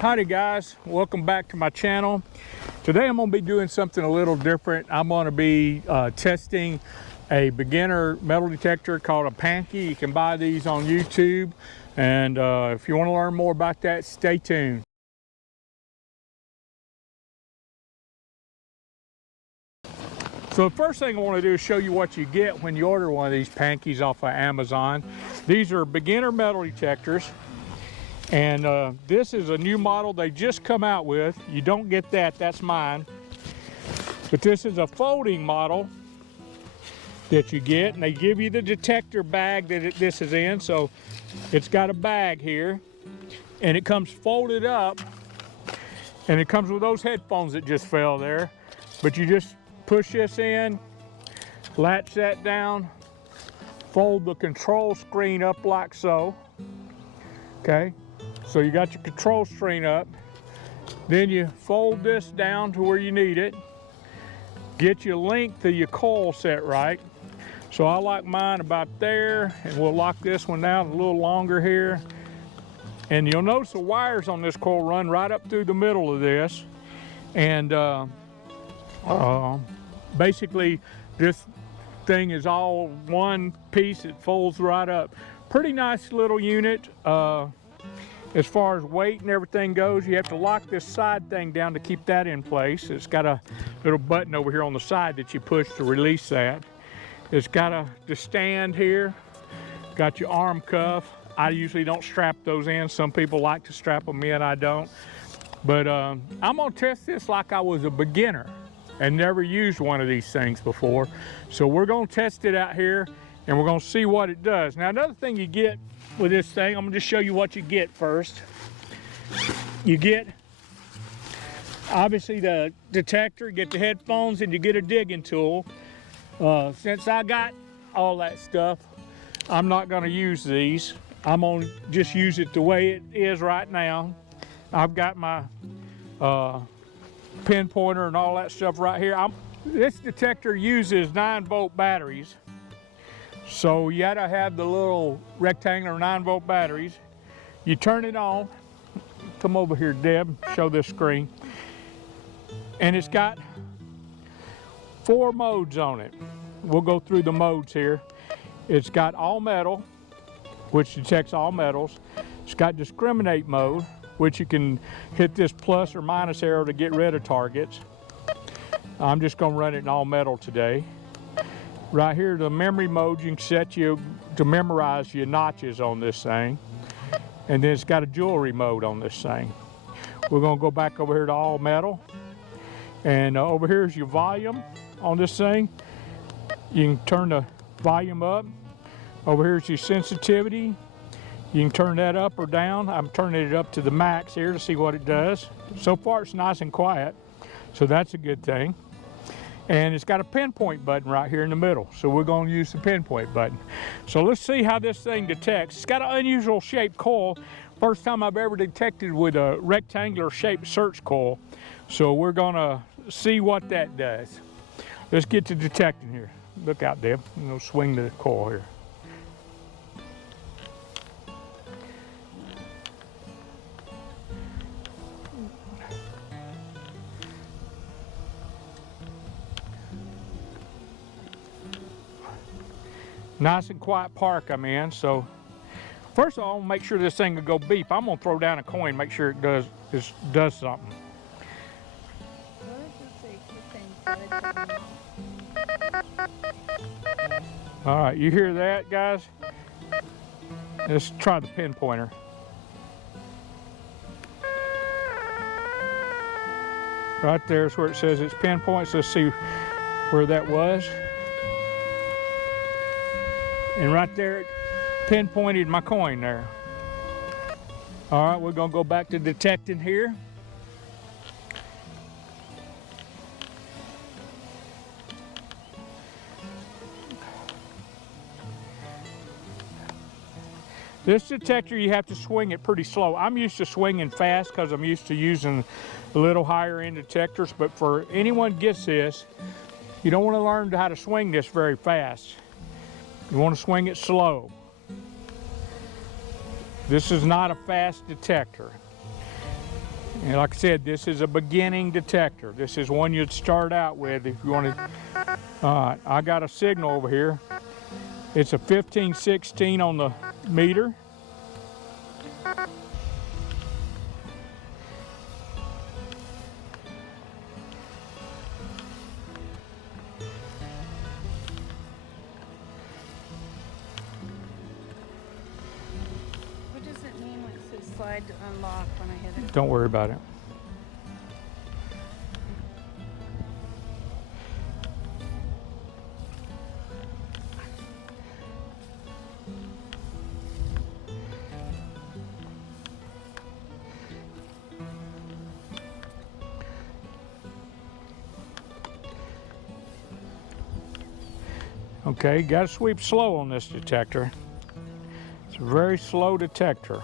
Howdy guys, welcome back to my channel. Today I'm going to be doing something a little different. I'm going to be testing a beginner metal detector called a Pancky. You can buy these on YouTube, and if you want to learn more about that, stay tuned. So the first thing I want to do is show you what you get when you order one of these Pankies off of Amazon. These are beginner metal detectors. And this is a new model they just come out with. You don't get that, that's mine. But this is a folding model that you get, and they give you the detector bag that this is in. So it's got a bag here, and it comes folded up, and it comes with those headphones that just fell there. But you just push this in, latch that down, fold the control screen up like so, okay? So you got your control screen up, then you fold this down to where you need it, get your length of your coil set right. So I like mine about there, and we'll lock this one down a little longer here. And you'll notice the wires on this coil run right up through the middle of this. And basically this thing is all one piece, it folds right up. Pretty nice little unit. As far as weight and everything goes, you have to lock this side thing down to keep that in place. It's got a little button over here on the side that you push to release that. It's got the stand here, got your arm cuff. I usually don't strap those in. Some people like to strap them in, I don't. But I'm gonna test this like I was a beginner and never used one of these things before. So we're gonna test it out here and we're gonna see what it does. Now another thing you get with this thing, I'm gonna just show you what you get first. You get obviously the detector, you get the headphones, and you get a digging tool. Since I got all that stuff, I'm not gonna use these. I'm gonna just use it the way it is right now. I've got my pinpointer and all that stuff right here. This detector uses 9-volt batteries. So you gotta have the little rectangular 9-volt batteries. You turn it on. Come over here, Deb, show this screen. And it's got 4 modes on it. We'll go through the modes here. It's got all metal, which detects all metals. It's got discriminate mode, which you can hit this plus or minus arrow to get rid of targets. I'm just gonna run it in all metal today. Right here, the memory mode, you can set you to memorize your notches on this thing. And then it's got a jewelry mode on this thing. We're gonna go back over here to all metal. And over here is your volume on this thing. You can turn the volume up. Over here is your sensitivity. You can turn that up or down. I'm turning it up to the max here to see what it does. So far it's nice and quiet, so that's a good thing. And it's got a pinpoint button right here in the middle. So we're going to use the pinpoint button. So let's see how this thing detects. It's got an unusual shaped coil. First time I've ever detected with a rectangular shaped search coil. So we're going to see what that does. Let's get to detecting here. Look out, Deb. I'm going to swing the coil here. Nice and quiet park I'm in. So first of all, I'll make sure this thing will go beep. I'm gonna throw down a coin, make sure it does something. All right, you hear that, guys? Let's try the pinpointer. Right there's where it says it's pinpoints. Let's see where that was. And right there, it pinpointed my coin there. All right, we're gonna go back to detecting here. This detector, you have to swing it pretty slow. I'm used to swinging fast because I'm used to using a little higher end detectors, but for anyone gets this, you don't want to learn how to swing this very fast. You want to swing it slow. This is not a fast detector. And like I said, this is a beginning detector. This is one you'd start out with if you wanted. I got a signal over here. It's a 1516 on the meter. What does it mean when it says slide to unlock when I hit it? Don't worry about it. Okay, got to sweep slow on this detector. It's a very slow detector.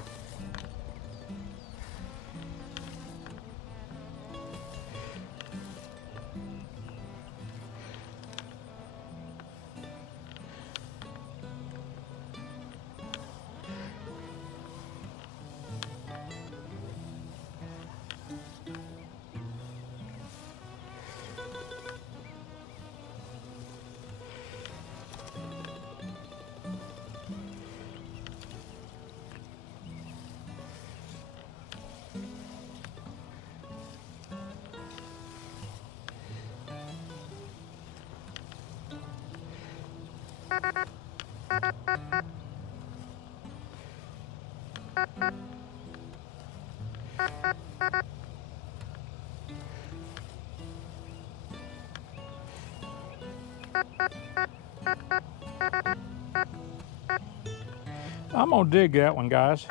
I'm gonna dig that one, guys.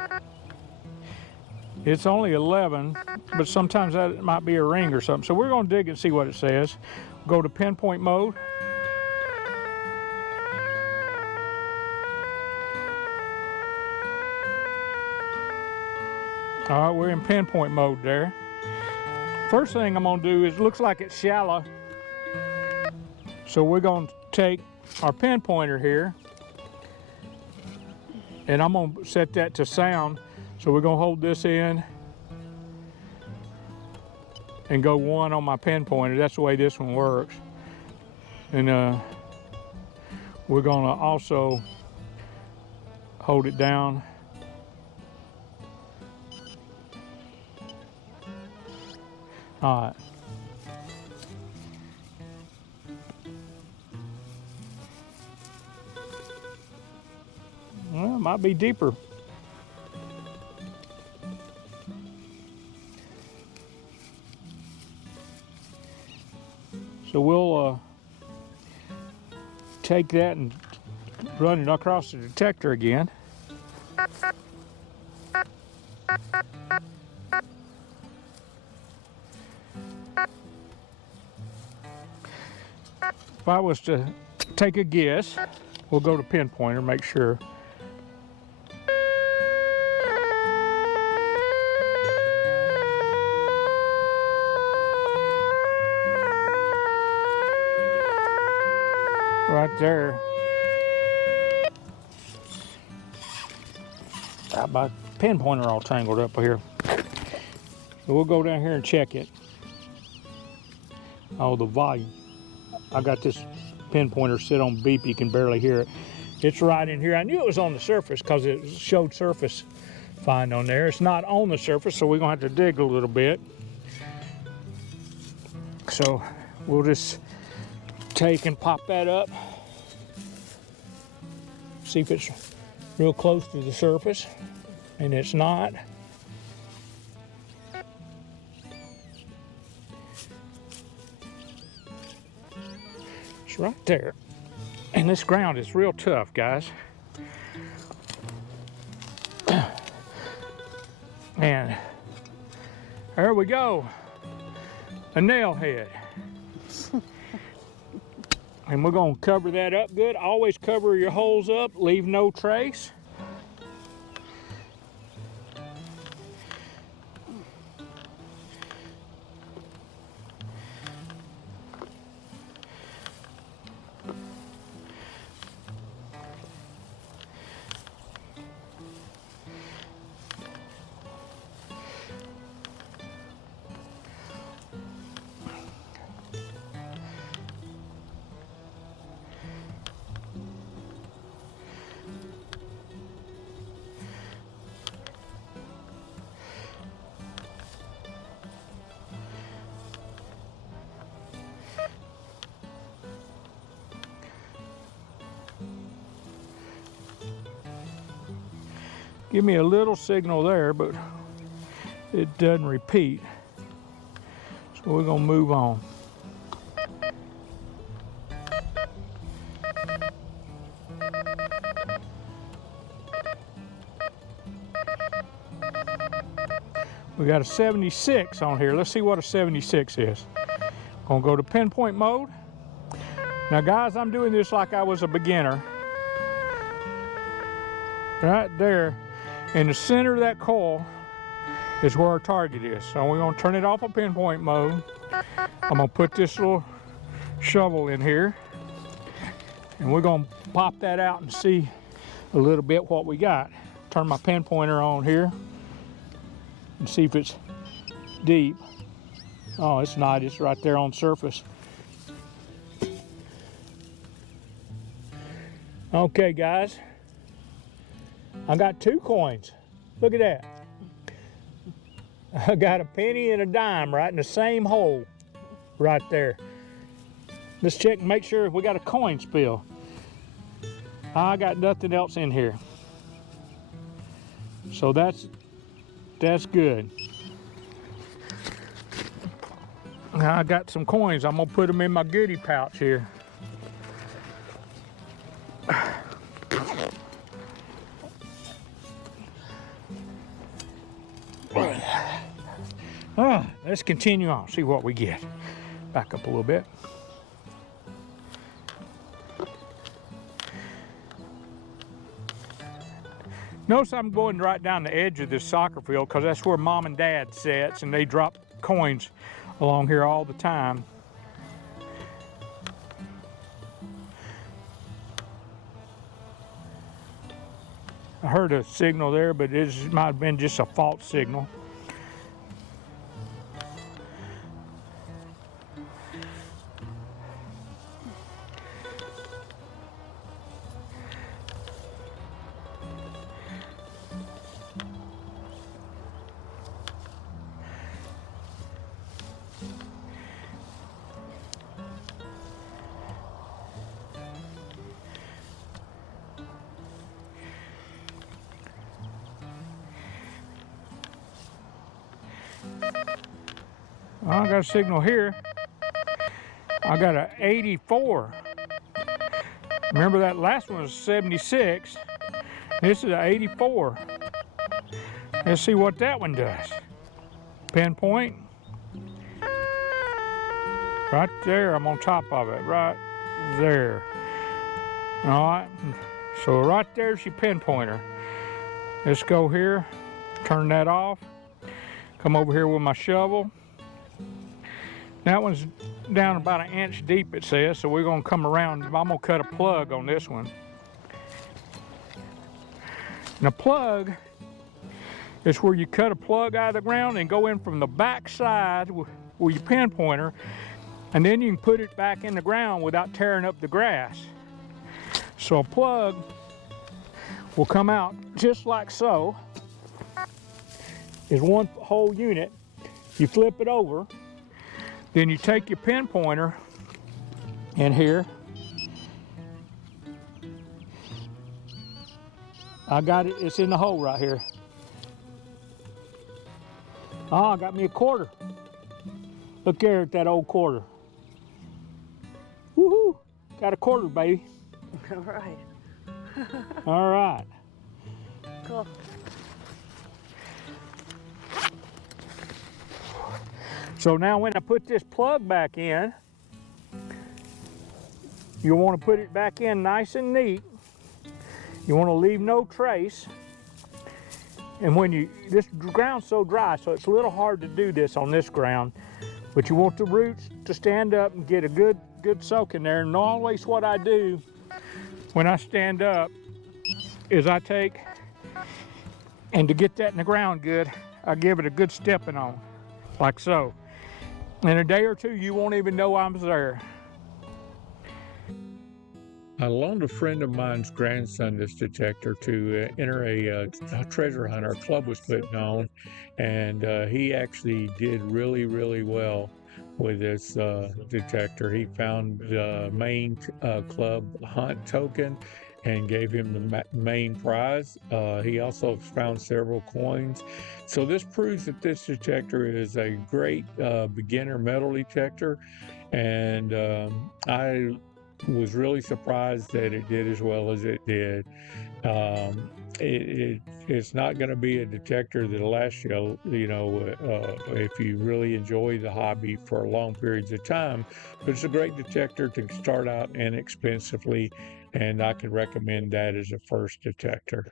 It's only 11, but sometimes that might be a ring or something. So we're gonna dig and see what it says. Go to pinpoint mode. All right, we're in pinpoint mode there. First thing I'm gonna do is, looks like it's shallow. So we're gonna take our pinpointer here, and I'm gonna set that to sound. So we're gonna hold this in and go 1 on my pinpointer. That's the way this one works. And we're gonna also hold it down. All right. Well, it might be deeper. So we'll take that and run it across the detector again. If I was to take a guess, we'll go to pinpointer, make sure. Right there. My pinpointer all tangled up here. So we'll go down here and check it. Oh, the volume. I got this pinpointer sit on beep, you can barely hear it. It's right in here. I knew it was on the surface because it showed surface fine on there. It's not on the surface, so we're gonna have to dig a little bit. So we'll just take and pop that up. See if it's real close to the surface, and it's not. It's right there. And this ground is real tough, guys. And there we go. A nail head. And we're gonna cover that up good. Always cover your holes up, leave no trace. give me a little signal there, but it doesn't repeat. So we're gonna move on. We got a 76 on here. Let's see what a 76 is. Gonna go to pinpoint mode. Now guys, I'm doing this like I was a beginner. Right there, in the center of that coil is where our target is. So we're gonna turn it off of pinpoint mode. I'm gonna put this little shovel in here, and we're gonna pop that out and see a little bit what we got. Turn my pinpointer on here and see if it's deep. Oh, it's not, it's right there on the surface. Okay guys, I got 2 coins. Look at that. I got a penny and a dime right in the same hole right there. Let's check and make sure if we got a coin spill. I got nothing else in here. So that's good. Now I got some coins. I'm gonna put them in my goodie pouch here. Let's continue on, see what we get. Back up a little bit. Notice I'm going right down the edge of this soccer field because that's where Mom and Dad sits, and they drop coins along here all the time. I heard a signal there, but it might have been just a false signal. I got a signal here. I got an 84. Remember that last one was 76. This is an 84. Let's see what that one does. Pinpoint. Right there, I'm on top of it, right there. All right, so right there's your pinpointer. Let's go here, turn that off. Come over here with my shovel. That one's down about 1 inch deep, it says, so we're gonna come around. I'm gonna cut a plug on this one. And a plug is where you cut a plug out of the ground and go in from the back side with your pinpointer, and then you can put it back in the ground without tearing up the grass. So a plug will come out just like so. Is one whole unit. You flip it over, then you take your pinpointer in here. I got it, it's in the hole right here. Oh, I got me a quarter. Look there at that old quarter. Woohoo! Got a quarter, baby. All right. All right. Cool. So now when I put this plug back in, you want to put it back in nice and neat. You want to leave no trace. And when this ground's so dry, so it's a little hard to do this on this ground, but you want the roots to stand up and get a good soak in there. And always what I do when I stand up is I take, and to get that in the ground good, I give it a good stepping on, like so. In a day or two, you won't even know I'm there. I loaned a friend of mine's grandson this detector to enter a treasure hunt our club was putting on, and he actually did really well with this detector. He found the main club hunt token, and gave him the main prize. He also found several coins. So this proves that this detector is a great beginner metal detector, and I was really surprised that it did as well as it did. It's not going to be a detector that'll last you, if you really enjoy the hobby for long periods of time. But it's a great detector to start out inexpensively, and I can recommend that as a first detector.